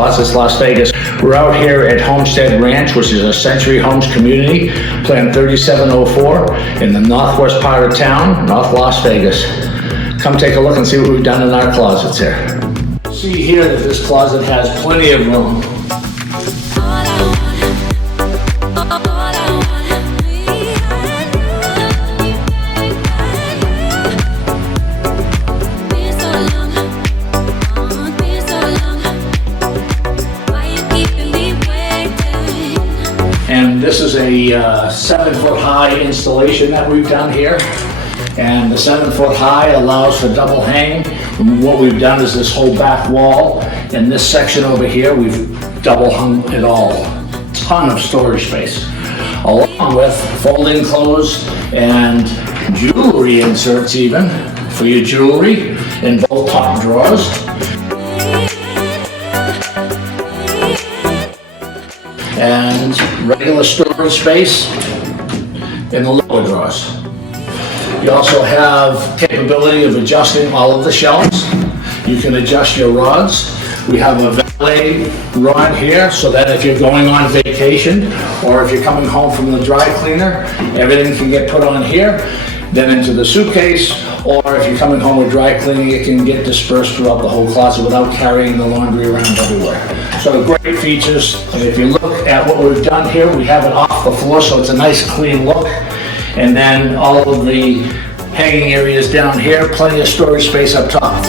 Closets, Las Vegas. We're out here at Homestead Ranch, which is a Century Homes community, Plan 3704 in the northwest part of town, North Las Vegas. Come take a look and see what we've done in our closets here. See here that this closet has plenty of room. And this is a 7-foot high installation that we've done here. And the 7-foot high allows for double hang. And what we've done is this whole back wall and this section over here, we've double hung it all. Ton of storage space, along with fold-in clothes and jewelry inserts even for your jewelry in both top drawers. And regular storage space in the lower drawers. You also have capability of adjusting all of the shelves. You can adjust your rods. We have a valet rod here so that if you're going on vacation or if you're coming home from the dry cleaner, everything can get put on here, then into the suitcase, or if you're coming home with dry cleaning, it can get dispersed throughout the whole closet without carrying the laundry around everywhere. So great features. And if you look at what we've done here, we have it off the floor, so it's a nice clean look. And then all of the hanging areas down here, plenty of storage space up top.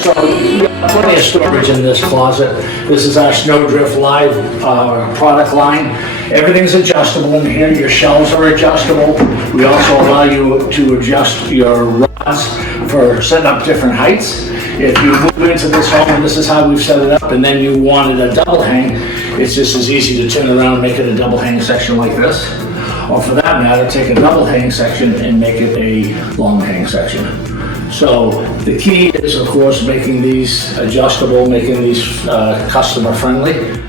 So you got plenty of storage in this closet. This is our Snowdrift Live product line. Everything's adjustable in here. Your shelves are adjustable. We also allow you to adjust your rods for setting up different heights. If you move into this home and this is how we've set it up, and then you wanted a double hang, it's just as easy to turn around and make it a double hang section like this. Or for that matter, take a double hang section and make it a long hang section. So the key is, of course, making these adjustable, making these customer friendly.